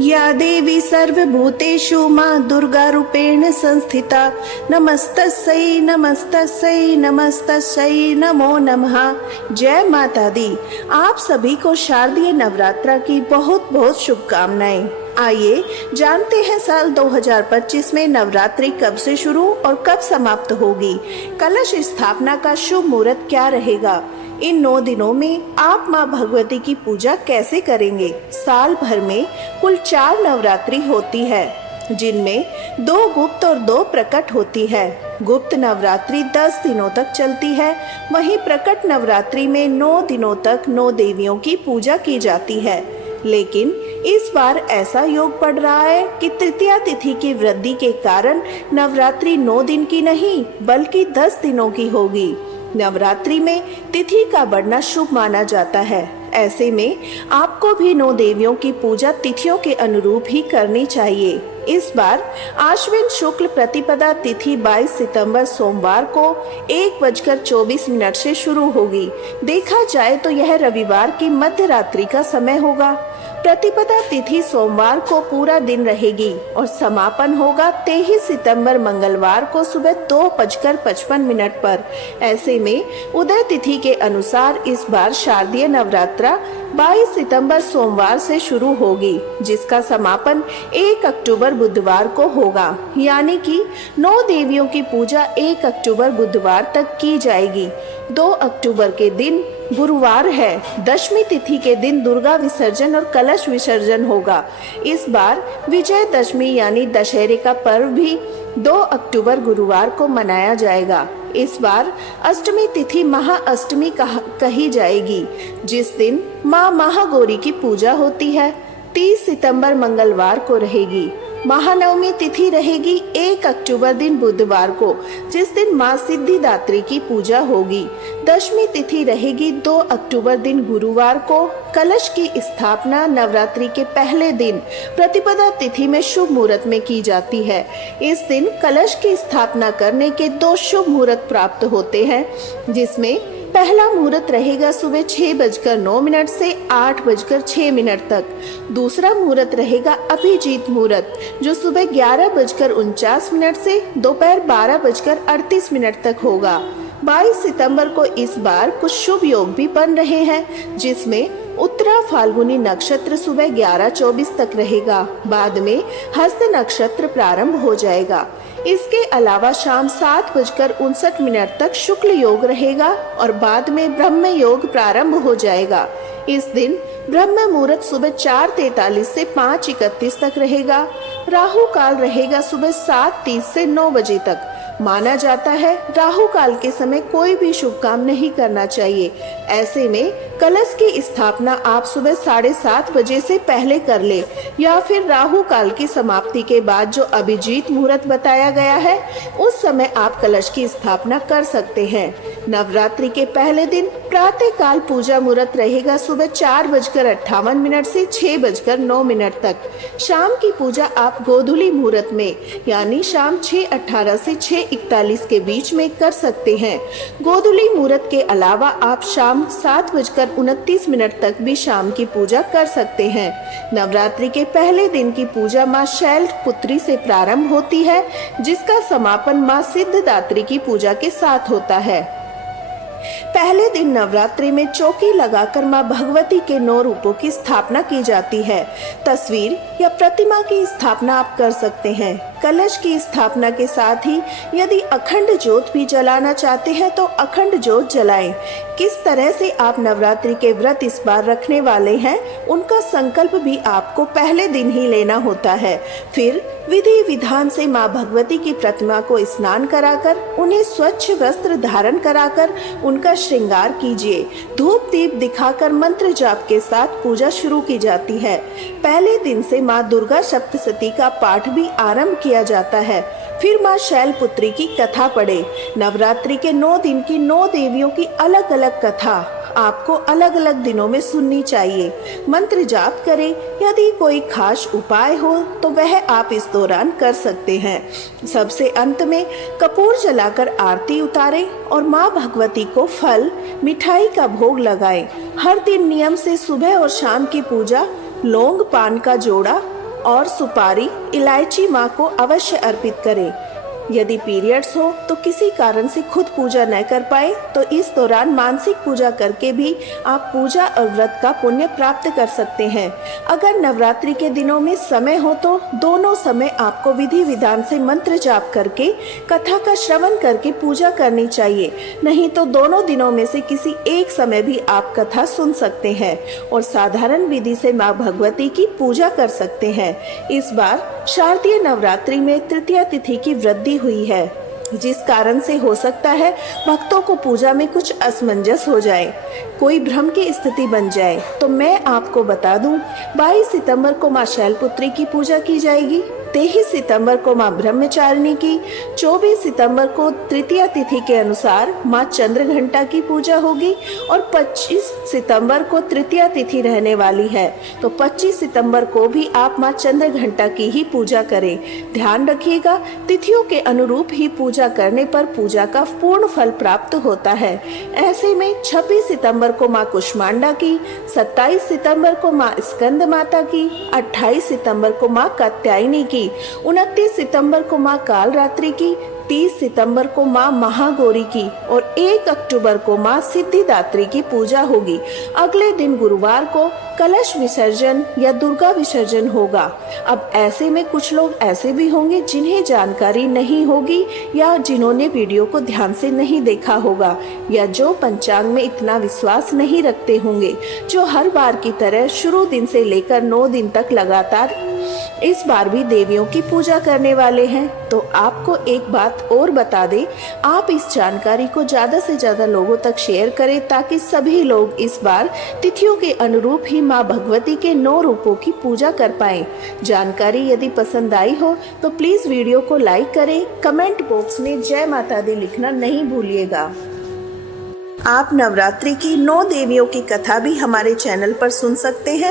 या देवी सर्वभूतेषु माँ दुर्गा रूपेण संस्थिता नमस्तस्यै नमस्तस्यै नमस्तस्यै नमो नमः। जय माता दी। आप सभी को शारदीय नवरात्र की बहुत बहुत शुभकामनाएं। आइए जानते हैं साल 2025 में नवरात्रि कब से शुरू और कब समाप्त होगी। कलश स्थापना का शुभ मुहूर्त क्या रहेगा। इन 9 दिनों में आप माँ भगवती की पूजा कैसे करेंगे। साल भर में कुल 4 नवरात्रि होती है, जिनमें 2 गुप्त और 2 प्रकट होती है। गुप्त नवरात्रि 10 दिनों तक चलती है, वहीं प्रकट नवरात्रि में 9 दिनों तक 9 देवियों की पूजा की जाती है। लेकिन इस बार ऐसा योग पड़ रहा है कि तृतीया तिथि की वृद्धि के कारण नवरात्रि 9 दिन की नहीं बल्कि 10 दिनों की होगी। नवरात्रि में तिथि का बढ़ना शुभ माना जाता है। ऐसे में आपको भी 9 देवियों की पूजा तिथियों के अनुरूप ही करनी चाहिए। इस बार आश्विन शुक्ल प्रतिपदा तिथि 22 सितंबर सोमवार को 1:24 से शुरू होगी। देखा जाए तो यह रविवार की मध्य रात्रि का समय होगा। प्रतिपदा तिथि सोमवार को पूरा दिन रहेगी और समापन होगा 23 सितंबर मंगलवार को सुबह 2:55 पर। ऐसे में उदय तिथि के अनुसार इस बार शारदीय नवरात्रा 22 सितंबर सोमवार से शुरू होगी, जिसका समापन 1 अक्टूबर बुधवार को होगा। यानी कि 9 देवियों की पूजा 1 अक्टूबर बुधवार तक की जाएगी। 2 अक्टूबर के दिन गुरुवार है। दशमी तिथि के दिन दुर्गा विसर्जन और कलश विसर्जन होगा। इस बार विजय दशमी यानी दशहरे का पर्व भी 2 अक्टूबर गुरुवार को मनाया जाएगा। इस बार अष्टमी तिथि महाअष्टमी कही जाएगी, जिस दिन माँ महागौरी की पूजा होती है। 30 सितंबर मंगलवार को रहेगी। महानवमी तिथि रहेगी 1 अक्टूबर दिन बुधवार को, जिस दिन माँ सिद्धिदात्री की पूजा होगी। दशमी तिथि रहेगी 2 अक्टूबर दिन गुरुवार को। कलश की स्थापना नवरात्रि के पहले दिन प्रतिपदा तिथि में शुभ मुहूर्त में की जाती है। इस दिन कलश की स्थापना करने के 2 शुभ मुहूर्त प्राप्त होते हैं, जिसमें पहला मुहूर्त रहेगा सुबह 6:09 से 8:06 तक। दूसरा मुहूर्त रहेगा अभिजीत मुहूर्त, जो सुबह 11:49 से दोपहर 12:38 तक होगा। 22 सितंबर को इस बार कुछ शुभ योग भी बन रहे हैं, जिसमें उत्तरा फाल्गुनी नक्षत्र सुबह 11:24 तक रहेगा। बाद में हस्त नक्षत्र प्रारंभ हो जाएगा। इसके अलावा शाम 7:59 तक शुक्ल योग रहेगा और बाद में ब्रह्म योग प्रारंभ हो जाएगा। इस दिन ब्रह्म मुहूर्त सुबह 4:43 से 5:31 तक रहेगा। राहु काल रहेगा सुबह 7:30 से 9 बजे तक। माना जाता है राहु काल के समय कोई भी शुभ काम नहीं करना चाहिए। ऐसे में कलश की स्थापना आप सुबह 7:30 बजे से पहले कर ले, या फिर राहु काल की समाप्ति के बाद जो अभिजीत मुहूर्त बताया गया है उस समय आप कलश की स्थापना कर सकते हैं। नवरात्रि के पहले दिन प्रातः काल पूजा मुहूर्त रहेगा सुबह 4:58 से 6:09 तक। शाम की पूजा आप गोधूली मुहूर्त में यानी शाम 6:18 से 6:41 के बीच में कर सकते हैं। गोधूली मुहूर्त के अलावा आप शाम 7:29 तक भी शाम की पूजा कर सकते हैं। नवरात्रि के पहले दिन की पूजा माँ शैल पुत्री से प्रारंभ होती है, जिसका समापन माँ सिद्धिदात्री की पूजा के साथ होता है। पहले दिन नवरात्रि में चौकी लगाकर माँ भगवती के 9 रूपों की स्थापना की जाती है। तस्वीर या प्रतिमा की स्थापना आप कर सकते हैं। कलश की स्थापना के साथ ही यदि अखंड ज्योत भी जलाना चाहते हैं तो अखंड ज्योत जलाएं। किस तरह से आप नवरात्रि के व्रत इस बार रखने वाले हैं, उनका संकल्प भी आपको पहले दिन ही लेना होता है। फिर विधि विधान से माँ भगवती की प्रतिमा को स्नान कराकर उन्हें स्वच्छ वस्त्र धारण कराकर उनका श्रृंगार कीजिए। धूप दीप दिखाकर मंत्र जाप के साथ पूजा शुरू की जाती है। पहले दिन से माँ दुर्गा सप्तशती का पाठ भी आरंभ किया जाता है। फिर माँ शैलपुत्री की कथा पढ़े। नवरात्रि के 9 दिन की 9 देवियों की अलग अलग कथा आपको अलग अलग दिनों में सुननी चाहिए। मंत्र जाप करें। यदि कोई खास उपाय हो तो वह आप इस दौरान कर सकते हैं। सबसे अंत में कपूर जलाकर आरती उतारें और माँ भगवती को फल मिठाई का भोग लगाएं। हर दिन नियम से सुबह और शाम की पूजा लौंग पान का जोड़ा और सुपारी, इलायची माँ को अवश्य अर्पित करें। यदि पीरियड्स हो तो किसी कारण से खुद पूजा न कर पाए तो इस दौरान मानसिक पूजा करके भी आप पूजा और व्रत का पुण्य प्राप्त कर सकते हैं। अगर नवरात्रि के दिनों में समय हो तो दोनों समय आपको विधि विधान से मंत्र जाप करके कथा का श्रवण करके पूजा करनी चाहिए। नहीं तो दोनों दिनों में से किसी एक समय भी आप कथा सुन सकते हैं और साधारण विधि से माँ भगवती की पूजा कर सकते हैं। इस बार शारदीय नवरात्रि में तृतीया तिथि की वृद्धि हुई है, जिस कारण से हो सकता है भक्तों को पूजा में कुछ असमंजस हो जाए, कोई भ्रम की स्थिति बन जाए। तो मैं आपको बता दूं, 22 सितंबर को मां शैलपुत्री की पूजा की जाएगी, 23 सितंबर को मां ब्रह्मचारिणी की, 24 सितंबर को तृतीया तिथि के अनुसार मां चंद्रघंटा की पूजा होगी और 25 सितंबर को तृतीया तिथि रहने वाली है। तो 25 सितंबर को भी आप मां चंद्रघंटा की ही पूजा करें। ध्यान रखिएगा, तिथियों के अनुरूप ही पूजा करने पर पूजा का पूर्ण फल प्राप्त होता है। ऐसे में 26 सितंबर को मां कुष्मांडा की, 27 सितंबर को मां स्कंद माता की, 28 सितंबर को मां कात्यायनी की, 29 सितंबर को मां कालरात्रि की, 30 सितंबर को मां महागौरी की और 1 अक्टूबर को मां सिद्धिदात्री की पूजा होगी। अगले दिन गुरुवार को कलश विसर्जन या दुर्गा विसर्जन होगा। अब ऐसे में कुछ लोग ऐसे भी होंगे जिन्हें जानकारी नहीं होगी या जिन्होंने वीडियो को ध्यान से नहीं देखा होगा या जो पंचांग में इतना विश्वास नहीं रखते होंगे, जो हर बार की तरह शुरू दिन से लेकर 9 दिन तक लगातार इस बार भी देवियों की पूजा करने वाले हैं। तो आपको एक बात और बता दें, आप इस जानकारी को ज्यादा से ज्यादा लोगों तक शेयर करें ताकि सभी लोग इस बार तिथियों के अनुरूप ही मां भगवती के 9 रूपों की पूजा कर पाएं। जानकारी यदि पसंद आई हो तो प्लीज वीडियो को लाइक करें, कमेंट बॉक्स में जय माता दी लिखना नहीं भूलिएगा। आप नवरात्रि की 9 देवियों की कथा भी हमारे चैनल पर सुन सकते हैं।